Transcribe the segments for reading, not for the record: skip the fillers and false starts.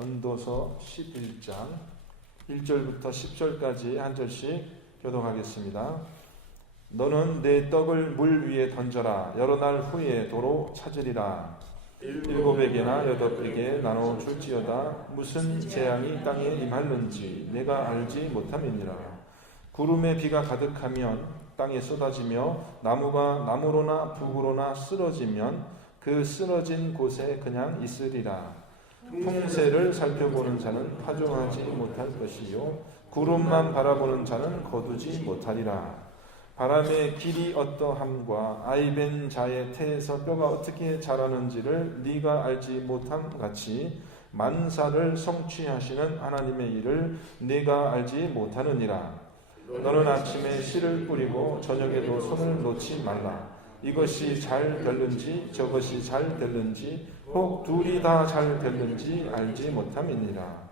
전도서 11장 1절부터 10절까지 한 절씩 교독하겠습니다. 너는 내 떡을 물 위에 던져라. 여러 날 후에 도로 찾으리라. 7에게나 8에게 나눠 줄지어다. 무슨 재앙이 땅에 임하는지 내가 알지 못함이니라. 구름에 비가 가득하면 땅에 쏟아지며 나무가 나무로나 북으로나 쓰러지면 그 쓰러진 곳에 그냥 있으리라. 풍새를 살펴보는 자는 파종하지 못할 것이요 구름만 바라보는 자는 거두지 못하리라. 바람의 길이 어떠함과 아이벤 자의 태에서 뼈가 어떻게 자라는지를 네가 알지 못함 같이 만사를 성취하시는 하나님의 일을 네가 알지 못하느니라. 너는 아침에 씨를 뿌리고 저녁에도 손을 놓지 말라. 이것이 잘 될는지 저것이 잘 될는지 혹 둘이 다 잘 될는지 알지 못함이니라.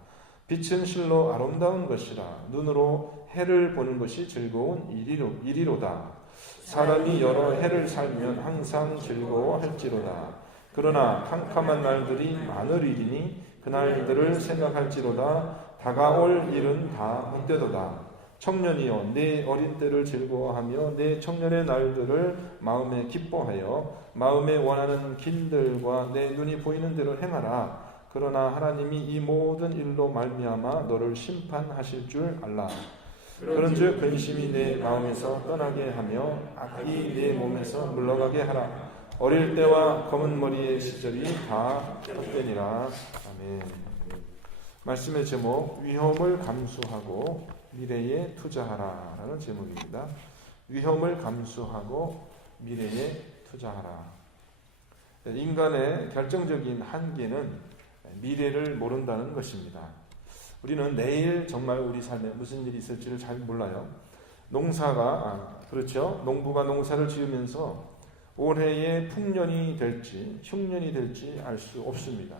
빛은 실로 아름다운 것이라. 눈으로 해를 보는 것이 즐거운 일이로다. 사람이 여러 해를 살면 항상 즐거워할지로다. 그러나 캄캄한 날들이 많으리니 그날들을 생각할지로다. 다가올 일은 다 헛되도다. 청년이여 내 어린 때를 즐거워하며 내 청년의 날들을 마음에 기뻐하여 마음에 원하는 길들과 내 눈이 보이는 대로 행하라. 그러나 하나님이 이 모든 일로 말미암아 너를 심판하실 줄 알라. 그런즉 근심이 내 마음에서 떠나게 하며 악이 내 몸에서 물러가게 하라. 어릴 때와 검은 머리의 시절이 다 헛되니라. 아멘. 말씀의 제목 위험을 감수하고 미래에 투자하라 라는 제목입니다. 위험을 감수하고 미래에 투자하라. 인간의 결정적인 한계는 미래를 모른다는 것입니다. 우리는 내일 정말 우리 삶에 무슨 일이 있을지를 잘 몰라요. 그렇죠. 농부가 농사를 지으면서 올해의 풍년이 될지 흉년이 될지 알 수 없습니다.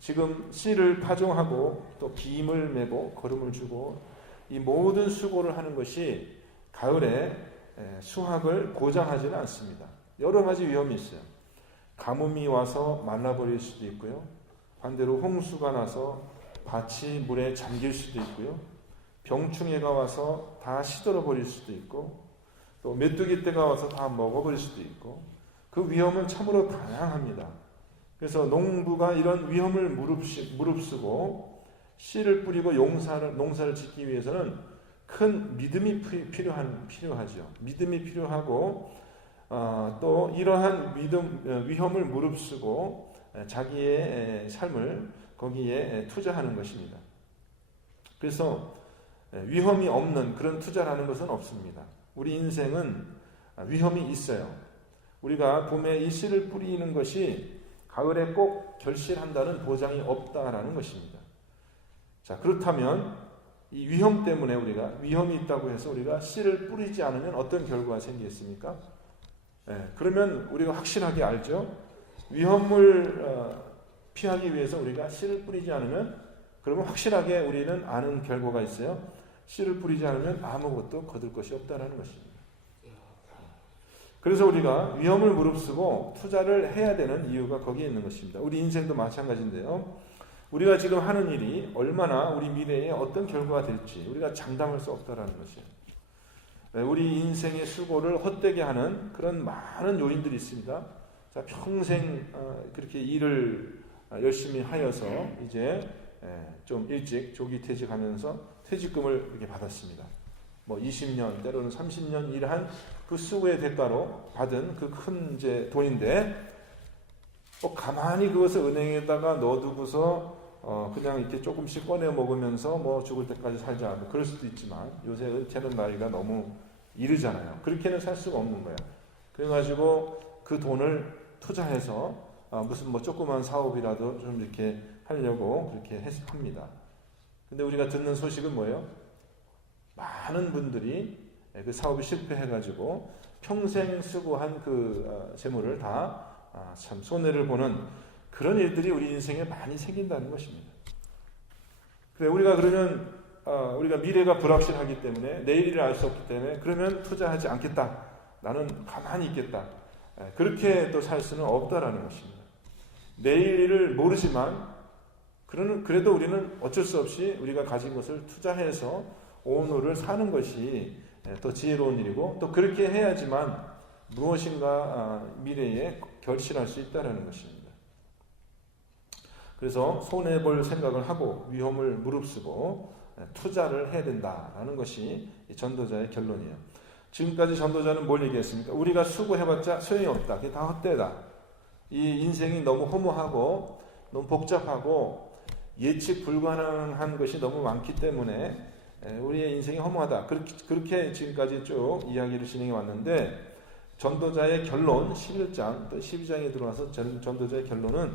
지금 씨를 파종하고 또 김을 메고 거름을 주고 이 모든 수고를 하는 것이 가을에 수확을 보장하지는 않습니다. 여러 가지 위험이 있어요. 가뭄이 와서 말라버릴 수도 있고요. 반대로 홍수가 나서 밭이 물에 잠길 수도 있고요. 병충해가 와서 다 시들어버릴 수도 있고 또 메뚜기떼가 와서 다 먹어버릴 수도 있고 그 위험은 참으로 다양합니다. 그래서 농부가 이런 위험을 무릅쓰고 씨를 뿌리고 농사를 짓기 위해서는 큰 믿음이 필요하죠. 믿음이 필요하고 또 이러한 위험을 무릅쓰고 자기의 삶을 거기에 투자하는 것입니다. 그래서 위험이 없는 그런 투자라는 것은 없습니다. 우리 인생은 위험이 있어요. 우리가 봄에 이 씨를 뿌리는 것이 가을에 꼭 결실한다는 보장이 없다라는 것입니다. 자, 그렇다면 이 위험 때문에 우리가 위험이 있다고 해서 우리가 씨를 뿌리지 않으면 어떤 결과가 생기겠습니까? 그러면 우리가 확실하게 알죠. 위험을 피하기 위해서 우리가 씨를 뿌리지 않으면 그러면 확실하게 우리는 아는 결과가 있어요. 씨를 뿌리지 않으면 아무것도 거둘 것이 없다라는 것입니다. 그래서 우리가 위험을 무릅쓰고 투자를 해야 되는 이유가 거기에 있는 것입니다. 우리 인생도 마찬가지인데요. 우리가 지금 하는 일이 얼마나 우리 미래에 어떤 결과가 될지 우리가 장담할 수 없다라는 것이에요. 우리 인생의 수고를 헛되게 하는 그런 많은 요인들이 있습니다. 자, 평생 그렇게 일을 열심히 하여서 이제 좀 일찍 조기 퇴직하면서 퇴직금을 이렇게 받았습니다. 20년 때로는 30년 일한 그 수고의 대가로 받은 그 큰 이제 돈인데 가만히 그것을 은행에다가 넣어두고서 그냥 이렇게 조금씩 꺼내 먹으면서 죽을 때까지 살자 그럴 수도 있지만 요새 은퇴는 나이가 너무 이르잖아요. 그렇게는 살 수가 없는 거예요. 그래가지고 그 돈을 투자해서 무슨 조그만 사업이라도 좀 이렇게 하려고 그렇게 합니다. 근데 우리가 듣는 소식은 뭐예요? 많은 분들이 그 사업이 실패해가지고 평생 수고한 그 재물을 다 참 손해를 보는 그런 일들이 우리 인생에 많이 생긴다는 것입니다. 그래 우리가 그러면 우리가 미래가 불확실하기 때문에 내일을 알 수 없기 때문에 그러면 투자하지 않겠다. 나는 가만히 있겠다. 그렇게 또 살 수는 없다라는 것입니다. 내일을 모르지만 그래도 우리는 어쩔 수 없이 우리가 가진 것을 투자해서 오늘을 사는 것이 더 지혜로운 일이고, 또 그렇게 해야지만 무엇인가 미래에 결실할 수 있다는 것입니다. 그래서 손해볼 생각을 하고 위험을 무릅쓰고 투자를 해야 된다라는 것이 전도자의 결론이에요. 지금까지 전도자는 뭘 얘기했습니까? 우리가 수고해봤자 소용이 없다. 그게 다 헛되다. 이 인생이 너무 허무하고 너무 복잡하고 예측 불가능한 것이 너무 많기 때문에 우리의 인생이 허무하다. 그렇게 지금까지 쭉 이야기를 진행해 왔는데, 전도자의 결론 11장 또 12장에 들어와서 전도자의 결론은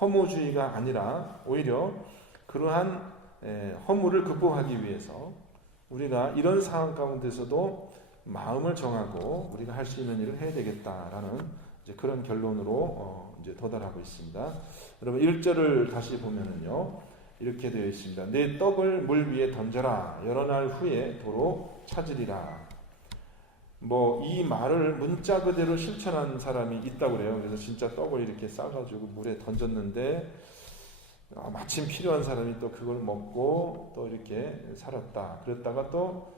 허무주의가 아니라 오히려 그러한 허무를 극복하기 위해서 우리가 이런 상황 가운데서도 마음을 정하고 우리가 할 수 있는 일을 해야 되겠다라는 이제 그런 결론으로 이제 도달하고 있습니다. 여러분 1절을 다시 보면은요, 이렇게 되어 있습니다. 내 떡을 물 위에 던져라. 여러 날 후에 도로 찾으리라. 이 말을 문자 그대로 실천한 사람이 있다고 그래요. 그래서 진짜 떡을 이렇게 싸가지고 물에 던졌는데 마침 필요한 사람이 또 그걸 먹고 또 이렇게 살았다. 그랬다가 또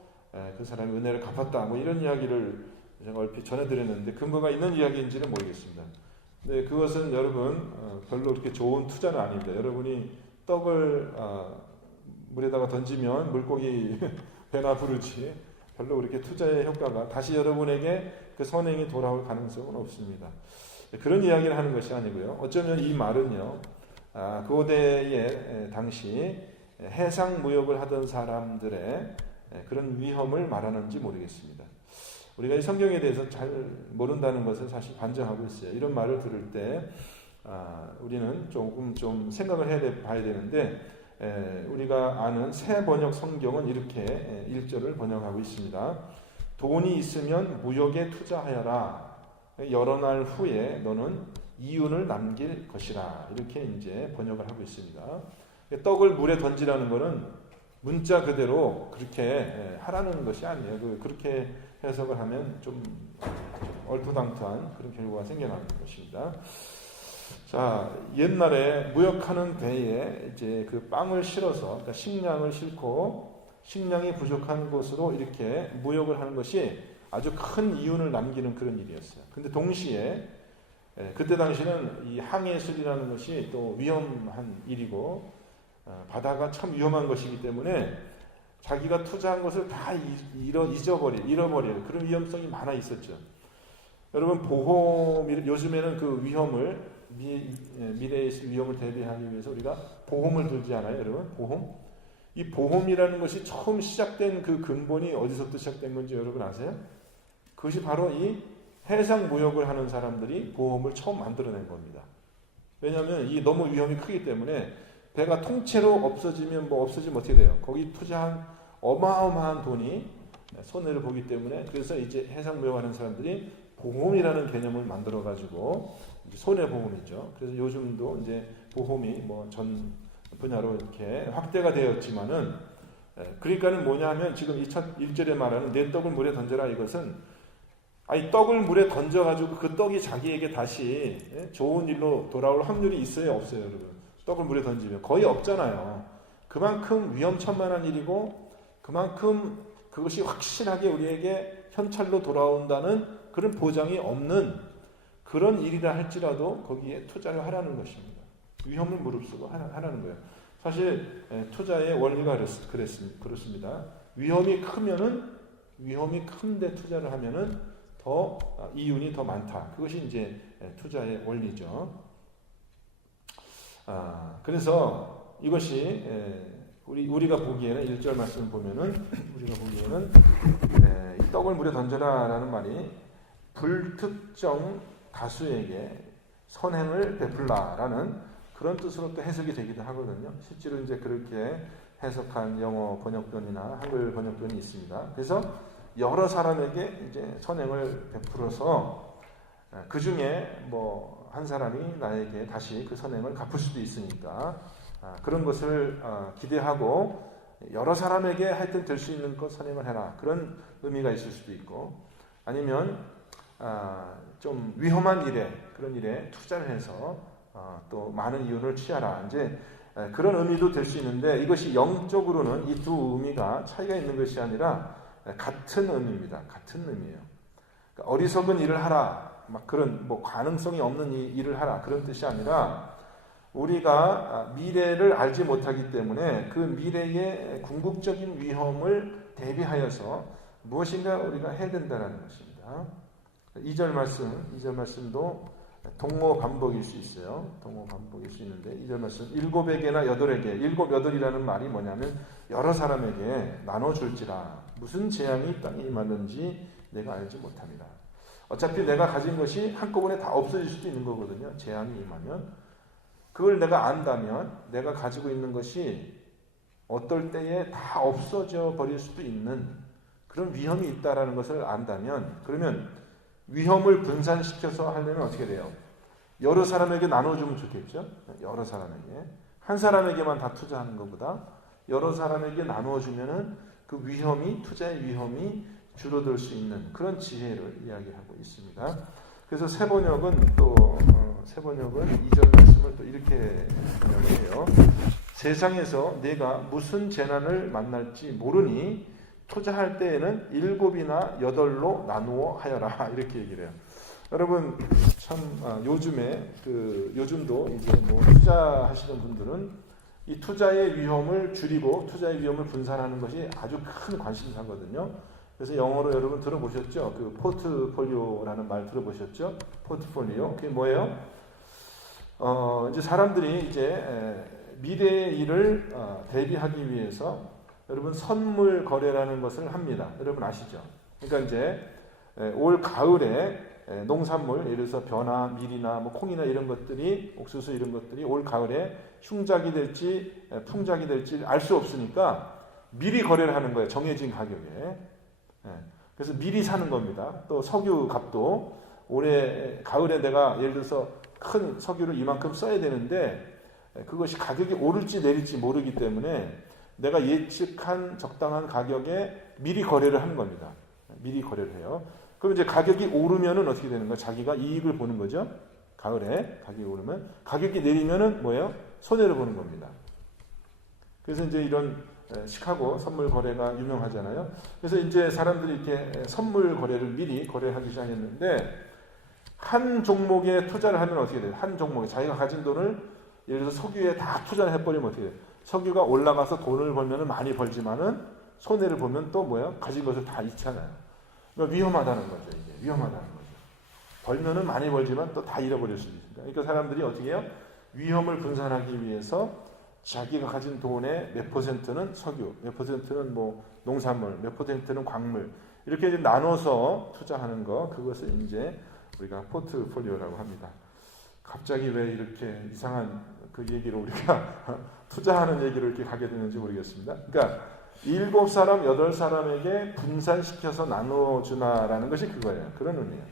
그 사람이 은혜를 갚았다. 이런 이야기를 제가 얼핏 전해드렸는데 근거가 있는 이야기인지는 모르겠습니다. 근데 그것은 여러분 별로 그렇게 좋은 투자는 아닙니다. 여러분이 떡을 물에다가 던지면 물고기 배나 부르지 별로 그렇게 투자의 효과가 다시 여러분에게 그 선행이 돌아올 가능성은 없습니다. 그런 이야기를 하는 것이 아니고요. 어쩌면 이 말은요, 고대의 당시 해상 무역을 하던 사람들의 그런 위험을 말하는지 모르겠습니다. 우리가 이 성경에 대해서 잘 모른다는 것을 사실 반증하고 있어요. 이런 말을 들을 때 우리는 조금 좀 생각을 봐야 되는데, 우리가 아는 새 번역 성경은 이렇게 1절을 번역하고 있습니다. 돈이 있으면 무역에 투자하여라. 여러 날 후에 너는 이윤을 남길 것이라. 이렇게 이제 번역을 하고 있습니다. 떡을 물에 던지라는 것은 문자 그대로 그렇게 하라는 것이 아니에요. 그렇게 해석을 하면 좀 얼토당토한 그런 결과가 생겨나는 것입니다. 자, 옛날에 무역하는 배에 이제 그 빵을 실어서, 그러니까 식량을 싣고 식량이 부족한 곳으로 이렇게 무역을 하는 것이 아주 큰 이윤을 남기는 그런 일이었어요. 근데 동시에 그때 당시는 이 항해술이라는 것이 또 위험한 일이고 바다가 참 위험한 것이기 때문에 자기가 투자한 것을 다 잃어버릴 그런 위험성이 많아 있었죠. 여러분 보험, 요즘에는 그 위험을 미래에 있을 위험을 대비하기 위해서 우리가 보험을 들지 않아요, 여러분? 보험? 이 보험이라는 것이 처음 시작된 그 근본이 어디서부터 시작된 건지 여러분 아세요? 그것이 바로 이 해상 무역을 하는 사람들이 보험을 처음 만들어낸 겁니다. 왜냐하면 이 너무 위험이 크기 때문에 배가 통째로 없어지면 없어지면 어떻게 돼요? 거기 투자한 어마어마한 돈이 손해를 보기 때문에, 그래서 이제 해상 무역하는 사람들이 보험이라는 개념을 만들어 가지고 손해보험이죠. 그래서 요즘도 이제 보험이 전 분야로 이렇게 확대가 되었지만은, 그러니까는 뭐냐 하면 지금 1절에 말하는 내 떡을 물에 던져라, 이것은 떡을 물에 던져가지고 그 떡이 자기에게 다시 좋은 일로 돌아올 확률이 있어요, 없어요, 여러분? 떡을 물에 던지면 거의 없잖아요. 그만큼 위험천만한 일이고 그만큼 그것이 확실하게 우리에게 현찰로 돌아온다는 그런 보장이 없는 그런 일이라 할지라도 거기에 투자를 하라는 것입니다. 위험을 무릅쓰고 하라는 거예요. 사실 투자의 원리가 그렇습니다. 위험이 큰데 투자를 하면은 더 이윤이 더 많다. 그것이 이제 투자의 원리죠. 그래서 이것이 우리가 보기에는 1절 말씀을 보면은 우리가 보기에는 이 떡을 물에 던져라라는 말이 불특정 다수에게 선행을 베풀라라는 그런 뜻으로 또 해석이 되기도 하거든요. 실제로 이제 그렇게 해석한 영어 번역본이나 한글 번역본이 있습니다. 그래서 여러 사람에게 이제 선행을 베풀어서 그 중에 한 사람이 나에게 다시 그 선행을 갚을 수도 있으니까 그런 것을 기대하고 여러 사람에게 하여튼 될 수 있는 것 선행을 해라. 그런 의미가 있을 수도 있고, 아니면 좀 위험한 그런 일에 투자를 해서 또 많은 이윤을 취하라. 이제 그런 의미도 될 수 있는데 이것이 영적으로는 이 두 의미가 차이가 있는 것이 아니라 같은 의미입니다. 같은 의미예요. 그러니까 어리석은 일을 하라, 막 그런 뭐 가능성이 없는 일을 하라 그런 뜻이 아니라 우리가 미래를 알지 못하기 때문에 그 미래의 궁극적인 위험을 대비하여서 무엇인가 우리가 해야 된다는 것입니다. 2절 말씀도 동모 반복일 수 있어요. 동모 반복일 수 있는데 2절 말씀 7에게나 8에게 7, 8이라는 말이 뭐냐면 여러 사람에게 나눠줄지라 무슨 재앙이 땅에 임하는지 내가 알지 못합니다. 어차피 내가 가진 것이 한꺼번에 다 없어질 수도 있는 거거든요. 재앙이 임하면 그걸 내가 안다면 내가 가지고 있는 것이 어떨 때에 다 없어져 버릴 수도 있는 그런 위험이 있다라는 것을 안다면 그러면 위험을 분산시켜서 하려면 어떻게 돼요? 여러 사람에게 나눠주면 좋겠죠? 여러 사람에게. 한 사람에게만 다 투자하는 것보다 여러 사람에게 나눠주면은 그 위험이, 투자의 위험이 줄어들 수 있는 그런 지혜를 이야기하고 있습니다. 그래서 세번역은 2절 말씀을 또 이렇게 이야기해요. 세상에서 내가 무슨 재난을 만날지 모르니 투자할 때에는 7이나 8로 나누어 하여라 이렇게 얘기를 해요. 여러분 참 요즘도 이제 뭐 투자하시는 분들은 이 투자의 위험을 줄이고 투자의 위험을 분산하는 것이 아주 큰 관심사거든요. 그래서 영어로 여러분 들어보셨죠? 그 포트폴리오라는 말 들어보셨죠? 포트폴리오 그게 뭐예요? 이제 사람들이 이제 미래의 일을 대비하기 위해서 여러분 선물 거래라는 것을 합니다. 여러분 아시죠? 그러니까 이제 올 가을에 농산물, 예를 들어서 벼나 밀이나 뭐 콩이나 이런 것들이 옥수수 이런 것들이 올 가을에 흉작이 될지 풍작이 될지 알 수 없으니까 미리 거래를 하는 거예요. 정해진 가격에. 그래서 미리 사는 겁니다. 또 석유 값도 올해 가을에 내가 예를 들어서 큰 석유를 이만큼 써야 되는데 그것이 가격이 오를지 내릴지 모르기 때문에 내가 예측한 적당한 가격에 미리 거래를 하는 겁니다. 미리 거래를 해요. 그럼 이제 가격이 오르면은 어떻게 되는 거예요? 자기가 이익을 보는 거죠. 가을에 가격이 오르면 가격이 내리면은 뭐예요? 손해를 보는 겁니다. 그래서 이제 이런 시카고 선물 거래가 유명하잖아요. 그래서 이제 사람들이 이렇게 선물 거래를 미리 거래하기 시작했는데 한 종목에 투자를 하면 어떻게 돼요? 한 종목에 자기가 가진 돈을 예를 들어서 석유에 다 투자를 해버리면 어떻게 돼요? 석유가 올라가서 돈을 벌면 많이 벌지만은 손해를 보면 또 뭐예요? 가진 것을 다 잃잖아요. 그러니까 위험하다는 거죠. 이게 위험하다는 거죠. 벌면은 많이 벌지만 또 다 잃어버릴 수 있으니까. 그러니까 사람들이 어떻게 해요? 위험을 분산하기 위해서 자기가 가진 돈의 몇 퍼센트는 석유, 몇 퍼센트는 뭐 농산물, 몇 퍼센트는 광물 이렇게 이제 나눠서 투자하는 거 그것을 이제 우리가 포트폴리오라고 합니다. 갑자기 왜 이렇게 이상한 그 얘기로 우리가 투자하는 얘기로 이렇게 가게 되는지 모르겠습니다. 그러니까 7사람, 8사람에게 분산시켜서 나눠주나라는 것이 그거예요. 그런 의미예요.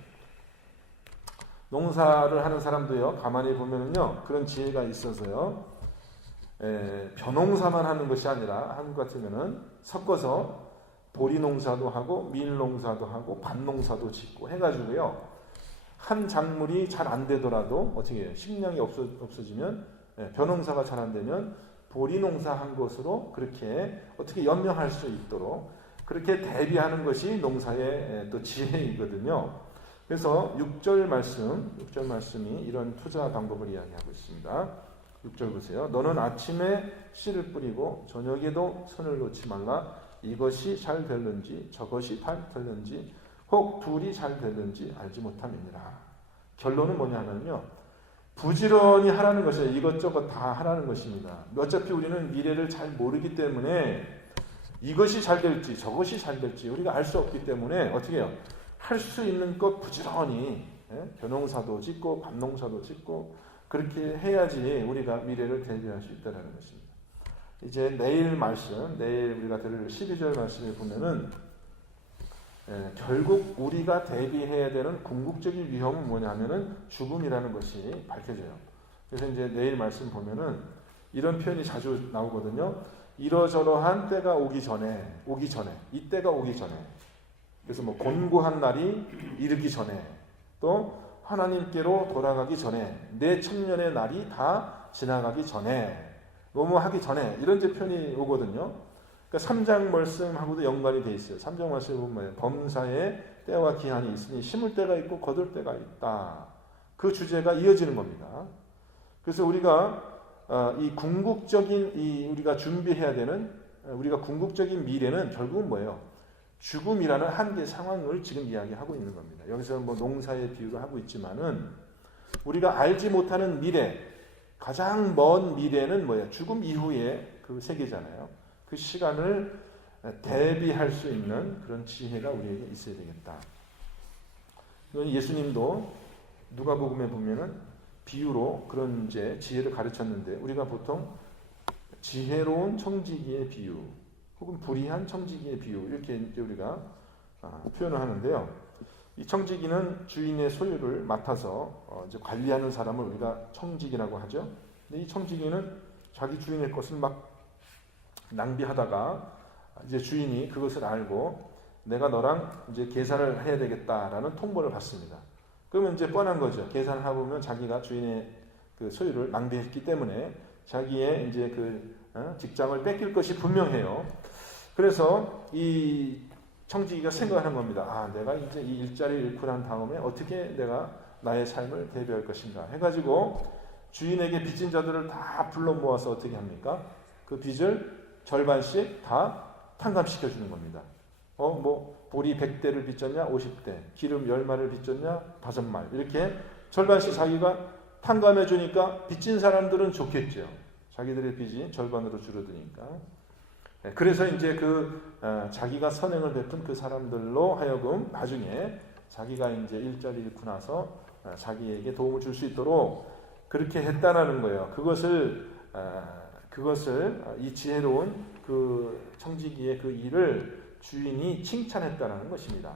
농사를 하는 사람도요, 가만히 보면은요, 그런 지혜가 있어서요, 벼농사만 하는 것이 아니라 한국 같으면은 섞어서 보리 농사도 하고 밀 농사도 하고 밭 농사도 짓고 해가지고요, 한 작물이 잘 안 되더라도 어떻게 해요? 식량이 없어지면 벼농사가 잘 안 되면 보리 농사한 것으로 그렇게 어떻게 연명할 수 있도록 그렇게 대비하는 것이 농사의 또 지혜이거든요. 그래서 6절 말씀이 이런 투자 방법을 이야기하고 있습니다. 6절 보세요. 너는 아침에 씨를 뿌리고 저녁에도 손을 놓지 말라. 이것이 잘 될는지 저것이 잘 될는지 혹 둘이 잘 될는지 알지 못함이니라. 결론은 뭐냐면요. 부지런히 하라는 것이에요. 이것저것 다 하라는 것입니다. 어차피 우리는 미래를 잘 모르기 때문에 이것이 잘 될지 저것이 잘 될지 우리가 알 수 없기 때문에 어떻게 해요? 할 수 있는 것 부지런히 벼농사도 짓고 밭농사도 짓고 그렇게 해야지 우리가 미래를 대비할 수 있다는 것입니다. 이제 내일 우리가 들을 12절 말씀에 보면은 결국 우리가 대비해야 되는 궁극적인 위험은 뭐냐면은 죽음이라는 것이 밝혀져요. 그래서 이제 내일 말씀 보면은 이런 표현이 자주 나오거든요. 이러저러한 때가 오기 전에, 이때가 오기 전에. 그래서 뭐 곤고한 날이 이르기 전에, 또 하나님께로 돌아가기 전에, 내 청년의 날이 다 지나가기 전에, 뭐뭐 하기 전에 이런 이제 표현이 오거든요. 그러니까 3장 말씀하고도 연관이 돼 있어요. 3장 말씀에 보면 뭐예요? 범사에 때와 기한이 있으니 심을 때가 있고 거둘 때가 있다. 그 주제가 이어지는 겁니다. 그래서 우리가 이 궁극적인 우리가 준비해야 되는 우리가 궁극적인 미래는 결국은 뭐예요? 죽음이라는 한계 상황을 지금 이야기하고 있는 겁니다. 여기서 뭐 농사의 비유를 하고 있지만은 우리가 알지 못하는 미래, 가장 먼 미래는 뭐예요? 죽음 이후의 그 세계잖아요. 그 시간을 대비할 수 있는 그런 지혜가 우리에게 있어야 되겠다. 예수님도 누가복음에 보면은 비유로 그런 이제 지혜를 가르쳤는데 우리가 보통 지혜로운 청지기의 비유 혹은 불의한 청지기의 비유 이렇게 이제 우리가 표현을 하는데요. 이 청지기는 주인의 소유를 맡아서 이제 관리하는 사람을 우리가 청지기라고 하죠. 근데 이 청지기는 자기 주인의 것을 막 낭비하다가 이제 주인이 그것을 알고 내가 너랑 이제 계산을 해야 되겠다라는 통보를 받습니다. 그러면 이제 뻔한 거죠. 계산을 해보면 자기가 주인의 그 소유를 낭비했기 때문에 자기의 이제 그 직장을 뺏길 것이 분명해요. 그래서 이 청지기가 생각하는 겁니다. 아, 내가 이제 이 일자리를 잃고 난 다음에 어떻게 내가 나의 삶을 대비할 것인가 해가지고 주인에게 빚진 자들을 다 불러 모아서 어떻게 합니까? 그 빚을 절반씩 다 탕감시켜 주는 겁니다. 뭐 보리 100대를 빚졌냐? 50대. 기름 10마리를 빚졌냐? 5말. 이렇게 절반씩 자기가 탕감해 주니까 빚진 사람들은 좋겠죠. 자기들의 빚이 절반으로 줄어드니까. 그래서 이제 자기가 선행을 베푼 그 사람들로 하여금 나중에 자기가 이제 일자리를 잃고 나서 자기에게 도움을 줄 수 있도록 그렇게 했다라는 거예요. 그것을 이 지혜로운 그 청지기의 그 일을 주인이 칭찬했다라는 것입니다.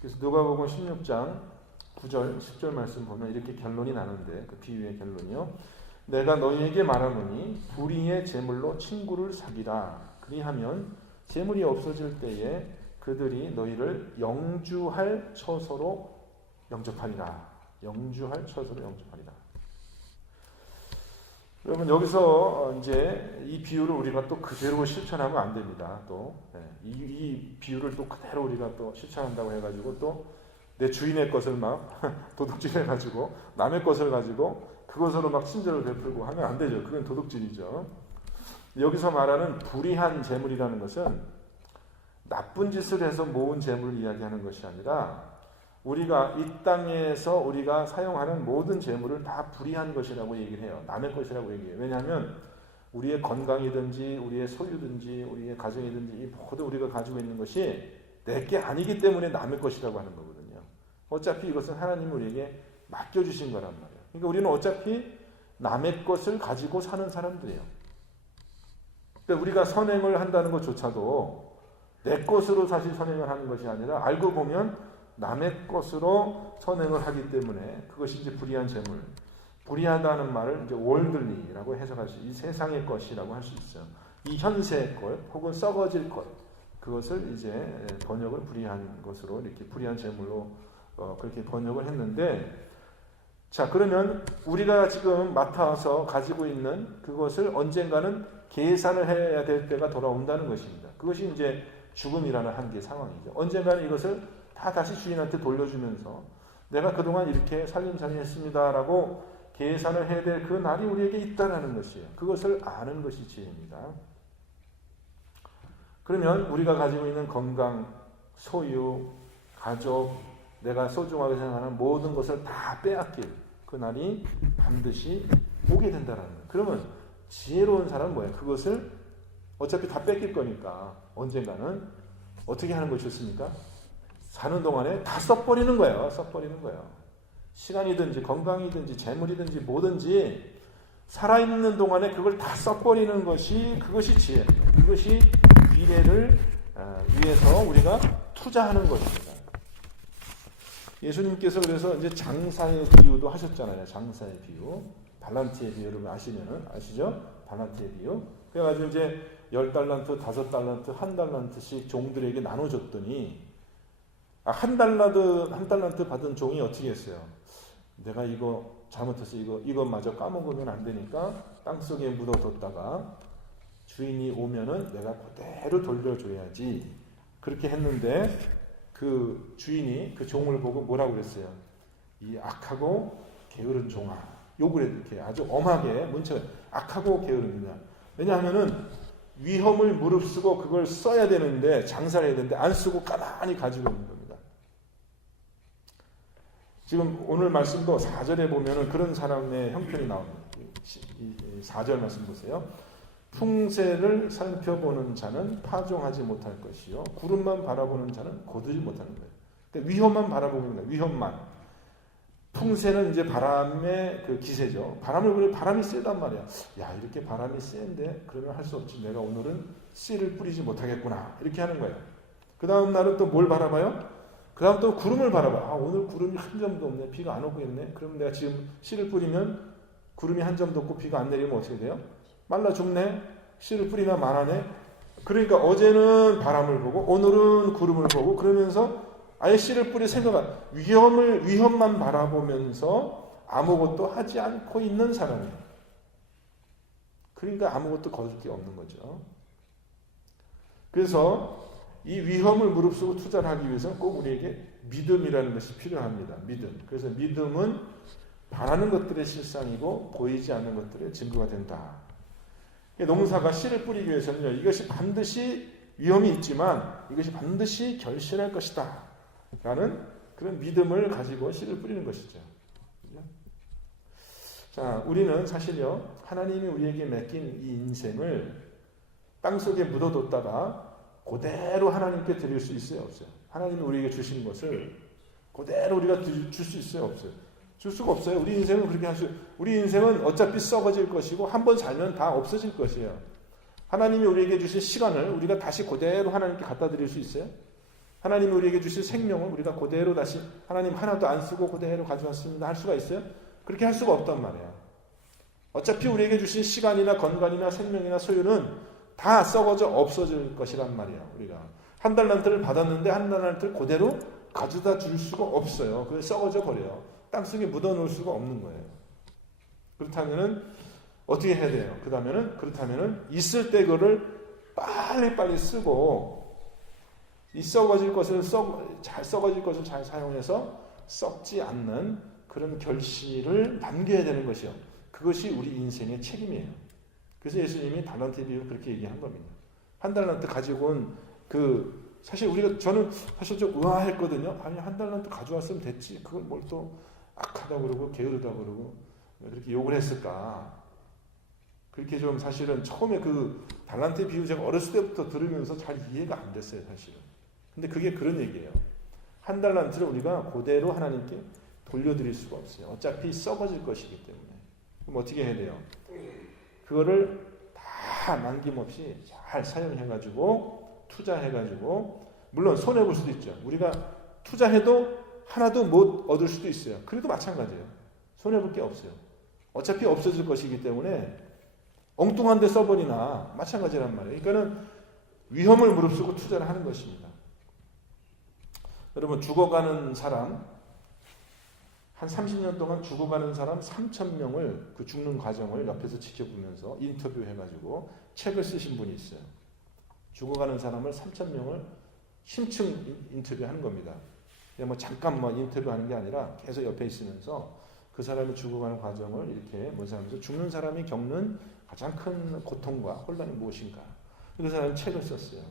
그래서 누가복음 16장 9절 10절 말씀 보면 이렇게 결론이 나는데 그 비유의 결론이요. 내가 너희에게 말하노니 불의의 재물로 친구를 사귀라. 그리하면 재물이 없어질 때에 그들이 너희를 영주할 처소로 영접하리라. 영주할 처소로 영접하리라. 여러분 여기서 이제 이 비유를 우리가 또 그대로 실천하면 안 됩니다. 이 비유를 또 그대로 우리가 또 실천한다고 해가지고 또 내 주인의 것을 막 도둑질해가지고 남의 것을 가지고 그것으로 막 친절을 베풀고 하면 안 되죠. 그건 도둑질이죠. 여기서 말하는 불의한 재물이라는 것은 나쁜 짓을 해서 모은 재물을 이야기하는 것이 아니라 우리가 이 땅에서 우리가 사용하는 모든 재물을 다 불의한 것이라고 얘기를 해요. 남의 것이라고 얘기해요. 왜냐하면 우리의 건강이든지 우리의 소유든지 우리의 가정이든지 이 모든 우리가 가지고 있는 것이 내게 아니기 때문에 남의 것이라고 하는 거거든요. 어차피 이것은 하나님이 우리에게 맡겨주신 거란 말이에요. 그러니까 우리는 어차피 남의 것을 가지고 사는 사람들이에요. 그러니까 우리가 선행을 한다는 것조차도 내 것으로 사실 선행을 하는 것이 아니라 알고 보면 남의 것으로 선행을 하기 때문에 그것이 이제 불의한 재물. 불의하다는 말을 이제 월들리라고 해석할 수, 이 세상의 것이라고 할 수 있어요. 이 현세의 것 혹은 썩어질 것, 그것을 이제 번역을 불의한 것으로 이렇게 불의한 재물로 그렇게 번역을 했는데, 자 그러면 우리가 지금 맡아서 가지고 있는 그것을 언젠가는 계산을 해야 될 때가 돌아온다는 것입니다. 그것이 이제 죽음이라는 한계 상황이죠. 언젠가는 이것을 다 다시 주인한테 돌려주면서 내가 그동안 이렇게 살림살이 했습니다라고 계산을 해야 될 그 날이 우리에게 있다는 것이에요. 그것을 아는 것이 지혜입니다. 그러면 우리가 가지고 있는 건강, 소유, 가족, 내가 소중하게 생각하는 모든 것을 다 빼앗길 그 날이 반드시 오게 된다는 거예요. 그러면 지혜로운 사람은 뭐예요? 그것을 어차피 다 뺏길 거니까 언젠가는 어떻게 하는 것이 좋습니까? 사는 동안에 다 써버리는 거예요. 써버리는 거예요. 시간이든지 건강이든지 재물이든지 뭐든지 살아있는 동안에 그걸 다 써버리는 것이 그것이 지혜입니다. 그것이 미래를 위해서 우리가 투자하는 것입니다. 예수님께서 그래서 이제 장사의 비유도 하셨잖아요. 장사의 비유. 달란트의 비유 여러분 아시죠? 달란트의 비유. 그래가지고 이제 10달란트, 5달란트, 1달란트씩 종들에게 나눠줬더니 한 달란트 받은 종이 어떻게 했어요? 내가 이거 잘못해서 이것마저 까먹으면 안 되니까 땅속에 묻어뒀다가 주인이 오면은 내가 그대로 돌려줘야지. 그렇게 했는데 그 주인이 그 종을 보고 뭐라고 그랬어요? 이 악하고 게으른 종아. 욕을 이렇게 아주 엄하게 문체가 악하고 게으르냐. 왜냐하면은 위험을 무릅쓰고 그걸 써야 되는데, 장사를 해야 되는데 안 쓰고 가만히 가지고 있는 겁니다. 지금 오늘 말씀도 4절에 보면은 그런 사람의 형편이 나옵니다. 4절 말씀 보세요. 풍세를 살펴보는 자는 파종하지 못할 것이요 구름만 바라보는 자는 거두지 못하는 거예요. 그러니까 위험만 바라보고 있는 거예요. 위험만. 풍세는 이제 바람의 그 기세죠. 바람이 세단 말이야. 야, 이렇게 바람이 센데 그러면 할 수 없지. 내가 오늘은 씨를 뿌리지 못하겠구나. 이렇게 하는 거예요. 그 다음 날은 또 뭘 바라봐요? 그 다음 또 구름을 바라봐. 아, 오늘 구름이 한 점도 없네. 비가 안 오겠네. 그러면 내가 지금 씨를 뿌리면 구름이 한 점도 없고 비가 안 내리면 어떻게 돼요? 말라 죽네. 씨를 뿌리나 말하네. 그러니까 어제는 바람을 보고 오늘은 구름을 보고 그러면서 아예 씨를 뿌릴 생각은 위험만 바라보면서 아무것도 하지 않고 있는 사람이에요. 그러니까 아무것도 거둘 게 없는 거죠. 그래서 이 위험을 무릅쓰고 투자를 하기 위해서는 꼭 우리에게 믿음이라는 것이 필요합니다. 믿음. 그래서 믿음은 바라는 것들의 실상이고 보이지 않는 것들의 증거가 된다. 농사가 씨를 뿌리기 위해서는요, 이것이 반드시 위험이 있지만 이것이 반드시 결실할 것이다 라는 그런 믿음을 가지고 씨를 뿌리는 것이죠. 자, 우리는 사실요, 하나님이 우리에게 맡긴 이 인생을 땅속에 묻어뒀다가 그대로 하나님께 드릴 수 있어요, 없어요? 하나님이 우리에게 주신 것을 그대로 우리가 줄 수 있어요, 없어요? 줄 수가 없어요. 우리 인생은 그렇게 우리 인생은 어차피 썩어질 것이고 한 번 살면 다 없어질 것이에요. 하나님이 우리에게 주신 시간을 우리가 다시 그대로 하나님께 갖다 드릴 수 있어요? 하나님이 우리에게 주신 생명을 우리가 그대로 다시 하나님 하나도 안 쓰고 그대로 가져왔습니다 할 수가 있어요? 그렇게 할 수가 없단 말이에요. 어차피 우리에게 주신 시간이나 건강이나 생명이나 소유는 다 썩어져 없어질 것이란 말이에요. 우리가 한 달란트를 받았는데 한 달란트를 그대로 가져다 줄 수가 없어요. 그게 썩어져 버려요. 땅속에 묻어놓을 수가 없는 거예요. 그렇다면은 어떻게 해야 돼요? 그렇다면은 있을 때 그거를 빨리 쓰고 이 썩어질 것을 잘 사용해서 썩지 않는 그런 결실을 남겨야 되는 것이요. 그것이 우리 인생의 책임이에요. 그래서 예수님이 달란트에 비유 그렇게 얘기한 겁니다. 한 달란트 가지고 온 저는 사실 좀 의아했거든요. 아니, 한 달란트 가져왔으면 됐지. 그걸 뭘 또 악하다고 그러고 게으르다고 그러고 그렇게 욕을 했을까. 그렇게 좀 사실은 처음에 그 달란트의 비유 제가 어렸을 때부터 들으면서 잘 이해가 안 됐어요, 사실은. 근데 그게 그런 얘기예요. 한 달란트를 우리가 그대로 하나님께 돌려드릴 수가 없어요. 어차피 썩어질 것이기 때문에. 그럼 어떻게 해야 돼요? 그거를 다 남김없이 잘 사용해가지고 투자해가지고, 물론 손해볼 수도 있죠. 우리가 투자해도 하나도 못 얻을 수도 있어요. 그래도 마찬가지예요. 손해볼 게 없어요. 어차피 없어질 것이기 때문에 엉뚱한 데 써버리나 마찬가지란 말이에요. 그러니까는 위험을 무릅쓰고 투자를 하는 것입니다. 여러분, 죽어가는 사람, 한 30년 동안 죽어가는 사람 3,000명을 그 죽는 과정을 옆에서 지켜보면서 인터뷰해가지고 책을 쓰신 분이 있어요. 죽어가는 사람을 3,000명을 심층 인터뷰하는 겁니다. 그냥 잠깐 인터뷰하는 게 아니라 계속 옆에 있으면서 그 사람이 죽어가는 과정을 이렇게 모사하면서 죽는 사람이 겪는 가장 큰 고통과 혼란이 무엇인가. 그 사람이 책을 썼어요.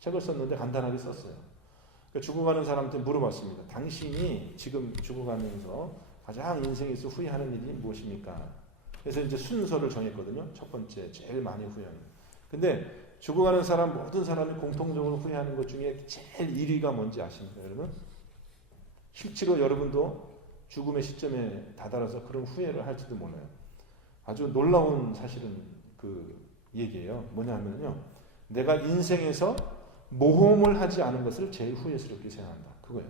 책을 썼는데 간단하게 썼어요. 죽어가는 사람한테 물어봤습니다. 당신이 지금 죽어가면서 가장 인생에서 후회하는 일이 무엇입니까? 그래서 이제 순서를 정했거든요. 첫 번째, 제일 많이 후회하는. 근데 죽어가는 사람, 모든 사람이 공통적으로 후회하는 것 중에 제일 1위가 뭔지 아십니까, 여러분? 실제로 여러분도 죽음의 시점에 다다라서 그런 후회를 할지도 몰라요. 아주 놀라운 사실은 그 얘기예요. 뭐냐면요. 내가 인생에서 모험을 하지 않은 것을 제일 후회스럽게 생각한다. 그거예요.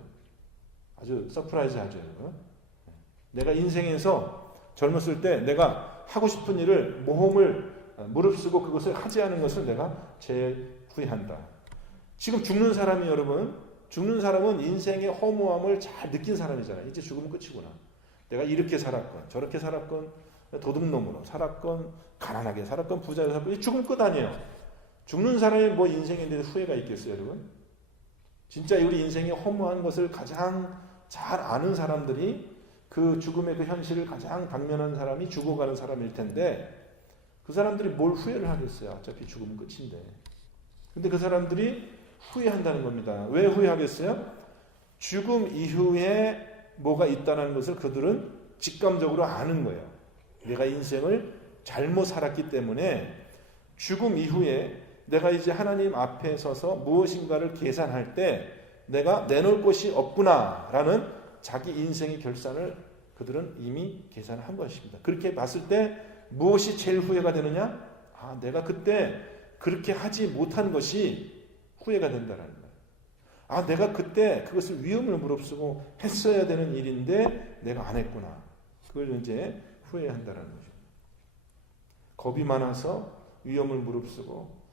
아주 서프라이즈 하죠. 이거. 내가 인생에서 젊었을 때 내가 하고 싶은 일을 모험을 무릅쓰고 그것을 하지 않은 것을 내가 제일 후회한다. 지금 죽는 사람은 인생의 허무함을 잘 느낀 사람이잖아요. 이제 죽으면 끝이구나. 내가 이렇게 살았건 저렇게 살았건 도둑놈으로 살았건 가난하게 살았건 부자로 살았건 죽으면 끝 아니에요. 죽는 사람이 뭐 인생인데 후회가 있겠어요, 여러분? 진짜 우리 인생의 허무한 것을 가장 잘 아는 사람들이 그 죽음의 그 현실을 가장 당면한 사람이 죽어가는 사람일 텐데 그 사람들이 뭘 후회를 하겠어요? 어차피 죽으면 끝인데. 근데 그 사람들이 후회한다는 겁니다. 왜 후회하겠어요? 죽음 이후에 뭐가 있다는 것을 그들은 직감적으로 아는 거예요. 내가 인생을 잘못 살았기 때문에 죽음 이후에 내가 이제 하나님 앞에 서서 무엇인가를 계산할 때 내가 내놓을 것이 없구나라는 자기 인생의 결산을 그들은 이미 계산한 것입니다. 그렇게 봤을 때 무엇이 제일 후회가 되느냐? 내가 그때 그렇게 하지 못한 것이 후회가 된다는 거예요. 내가 그때 그것을 위험을 무릅쓰고 했어야 되는 일인데 내가 안 했구나. 그걸 이제 후회한다는 거죠. 겁이 많아서 위험을 무릅쓰고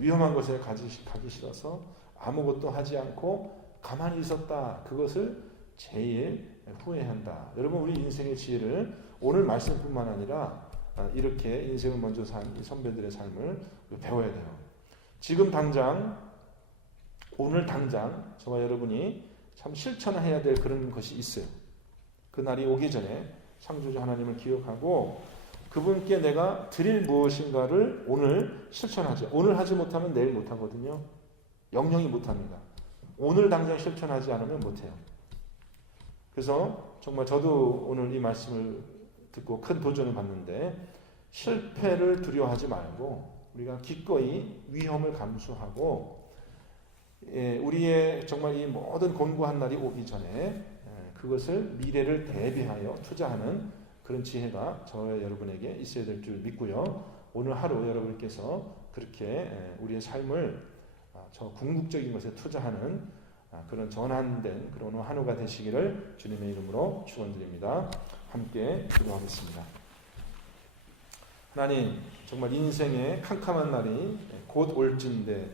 위험한 것에 가기 싫어서 아무것도 하지 않고 가만히 있었다. 그것을 제일 후회한다. 여러분 우리 인생의 지혜를 오늘 말씀뿐만 아니라 이렇게 인생을 먼저 산 이 선배들의 삶을 배워야 돼요. 지금 당장 오늘 당장 저와 여러분이 참 실천해야 될 그런 것이 있어요. 그날이 오기 전에 창조주 하나님을 기억하고 그분께 내가 드릴 무엇인가를 오늘 실천하죠. 오늘 하지 못하면 내일 못하거든요. 영영이 못합니다. 오늘 당장 실천하지 않으면 못해요. 그래서 정말 저도 오늘 이 말씀을 듣고 큰 도전을 받는데 실패를 두려워하지 말고 우리가 기꺼이 위험을 감수하고 우리의 정말 이 모든 곤고한 날이 오기 전에 그것을 미래를 대비하여 투자하는 그런 지혜가 저와 여러분에게 있어야 될 줄 믿고요. 오늘 하루 여러분께서 그렇게 우리의 삶을 저 궁극적인 것에 투자하는 그런 전환된 그런 한우가 되시기를 주님의 이름으로 축원드립니다. 함께 기도하겠습니다. 하나님, 정말 인생의 캄캄한 날이 곧 올진데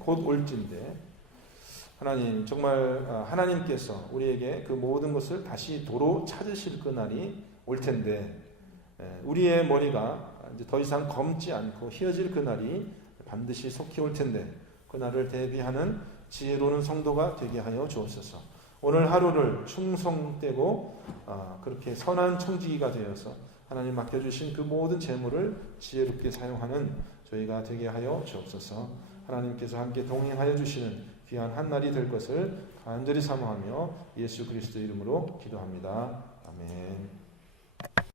하나님, 정말 하나님께서 우리에게 그 모든 것을 다시 도로 찾으실 그 날이 올 텐데 우리의 머리가 이제 더 이상 검지 않고 휘어질 그 날이 반드시 속히 올 텐데 그 날을 대비하는 지혜로운 성도가 되게 하여 주옵소서. 오늘 하루를 충성되고 그렇게 선한 청지기가 되어서 하나님 맡겨주신 그 모든 재물을 지혜롭게 사용하는 저희가 되게 하여 주옵소서. 하나님께서 함께 동행하여 주시는 귀한 한 날이 될 것을 간절히 사모하며 예수 그리스도 이름으로 기도합니다. 아멘.